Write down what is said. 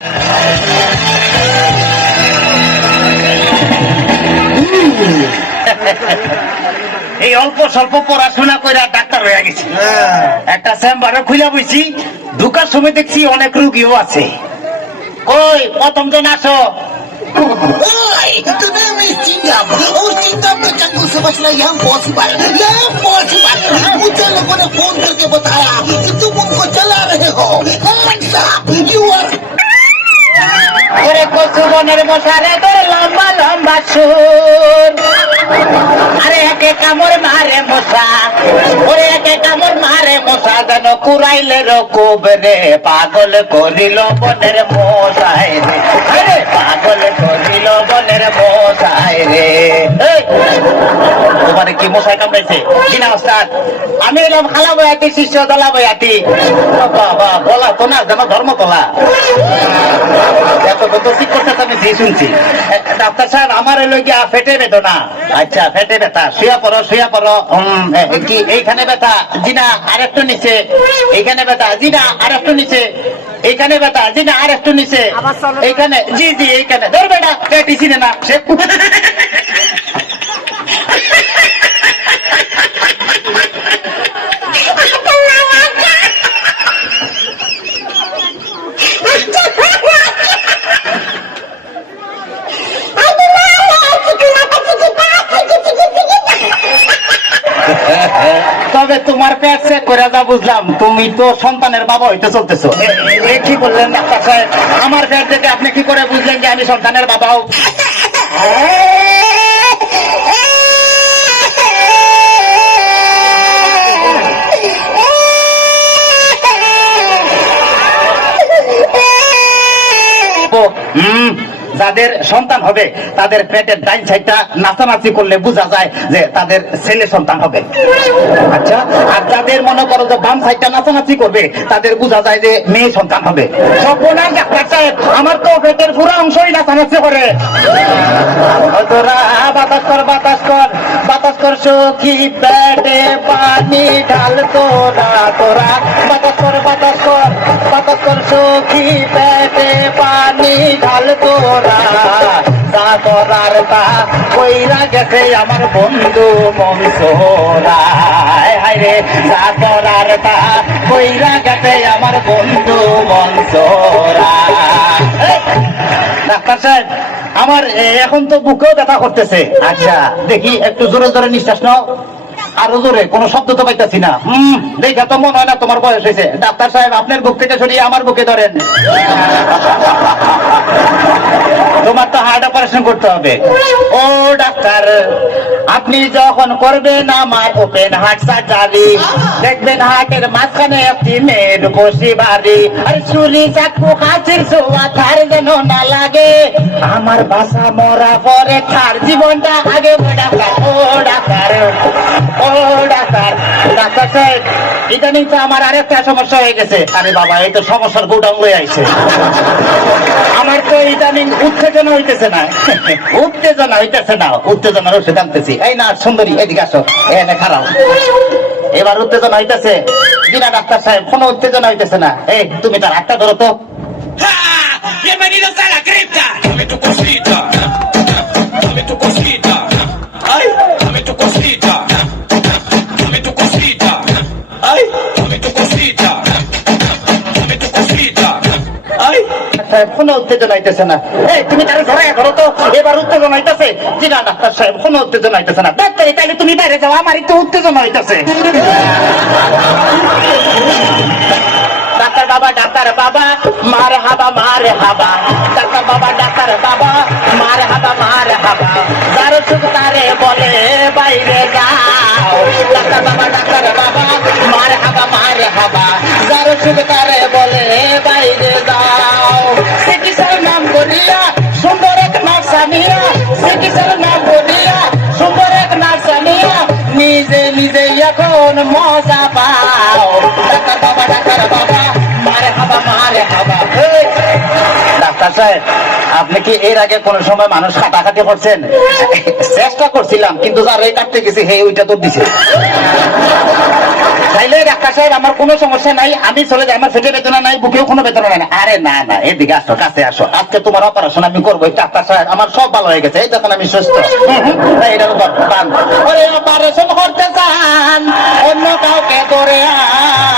এই অল্প স্বল্প পড়াশোনা করে ডাক্তার হয়ে গেছি একটা চেম্বারে খুলে বইছি ঢুকার সময় দেখছি অনেক রুগীও আছে কই প্রথম জন আসো Oi, tu não me xingam. O xingam macam tu sebab lah yang possible. Yang possible. मुझे लोगों ने फोन करके बताया कि तुम उनको चला रहे हो ওরে কচু বনের তোর লম্বা লম্বা সুর। আরে একে কামড় মারে মশা, ওরে একে কামড় মারে মশা, যেন কুড়াইলে রকুব রে, পাগল করিল বনের মশাই পাগল করিল বনের মশাই রে। তোমার কি মশাই কামড়াইছে? কিনা ওস্তাদ আমি এলাম খালা বয়াতি শিষ্য দলা বয়াতি বাবা, বলা তো না ধর্ম তোলা আমার এলো গিয়া ফেটে বেদনা। আচ্ছা ফেটে ব্যথা। শুয়া পড়ো শুয়া পড়ো। কি, এইখানে ব্যথা। জি না আর একটু নিচে। এইখানে ব্যথা। জি না আর একটু নিচে। এইখানে ব্যথা যে না আর একটু নিচে এখানে জি জি এইখানে। ধর বেটা টিসি না সে তবে তোমার পেট চেক করে যা বুঝলাম তুমি তো সন্তানের বাবা হইতে চলতেছো কি বললেন ডাক্তার সাহেব আমার পেট দেখে আপনি কি করে বুঝলেন যে আমি সন্তানের বাবাও ও, হুম, যাদের সন্তান হবে, তাদের পেটের ডাইন সাইডটা নাচানাচি করলে বোঝা যায় যে তাদের ছেলে সন্তান হবে। আচ্ছা আর যাদের মনে করো যে বাম সাইডটা নাচানাচি করবে, তাদের বোঝা যায় যে মেয়ে সন্তান হবে। সর্বনাশ ডাক্তার আমার তো পেটের পুরো অংশই নাচানাচি করে। বাতাস কর বাতাস কর বাতাস কর পানি ঢাল তোরা। বাতাস কর বাতাস কর বাতাস কর পানি ঢাল তোরা তা তা কইরা গেছে আমার বন্ধু মনসোরা রে যা তা কইরা গেছে আমার বন্ধু মনসোরা ডাক্তার সাহেব আমার এখন তো বুকেও ব্যথা করতেছে। আচ্ছা। দেখি একটু জোরে জোরে নিঃশ্বাস নাও। আরও জোরে, কোনো শব্দ তো পাইতেছি না। হম তো মনে হয় না তোমার বয়স হয়েছে। ডাক্তার সাহেব, আপনার বুক থেকে সরিয়ে আমার বুকে ধরেন। তোমার তো হার্ট অপারেশন করতে হবে। ও ডাক্তার আপনি যখন করবেন আমার ওপেন হার্ট সার্জারি দেখবেন হার্টের মাঝখানে একটি মেয়ের বসি বাড়ি। আর চুরি চাকু কাছের সোয়া থার যেন না লাগে। আমার বাসা মরা পরে তার জীবনটা আগে ডাক্তার সাহেব, ইদানিং তো আমার আরেকটা সমস্যা হয়ে গেছে। আরে বাবা, এই তো সমস্যার গোডাউন হয়ে আইছে। আমার তো ইদানিং উত্তেজনা হইতেছে না। উত্তেজনা হইতেছে না, উত্তেজনার ওষুধ আনতেছি। এই না সুন্দরী, এদিকে আসো এনে খারাপ এবার উত্তেজনা হইতেছে বিনা ডাক্তার সাহেব, কোনো উত্তেজনা হইতেছে না এই, তুমি তার হাতটা ধরো তো. ¡Bienvenidos a la cripta! Dame tu cosita. কোনো উত্তেজনা হইতেছে না। তুমি তার ধরে ধরো তো। এবার উত্তেজনা হইতেছে। জি না, ডাক্তার সাহেব কোনো উত্তেজনা হইতেছে না। ডাক্তার তাইলে তুমি বাইরে যাও, আমার একটু উত্তেজনা হইতেছে। ডাক্তার বাবা ডাক্তার বাবা, মার হাবা মার হাবা। ডাক্তার বাবা ডাক্তার বাবা, মার হাবা মার হাবা। যার সুখ তারে বলে, বাইরে যাও। ডাক্তার বাবা ডাক্তার বাবা, মার হাবা মার হাবা। যার সুখ আপনি কি এর আগে কোন সময় মানুষ কাটাকাটি করছেন? চেষ্টা করছিলাম, কিন্তু যার এই কাটতে গেছি, হে, ওইটা তো দিছে। আমার সমস্যা নাই, আমি চলে যাই, আমার নাই, বুকেও কোনো নাই। আরে না না, এদিকে আসো, কাছে আসো। আজকে তোমার অপারেশন আমি করব ডাক্তার সাহেব আমার সব ভালো হয়ে গেছে, এই আমি সুস্থ। অপারেশন করতে চান, অন্য কাউকে ধরে আন।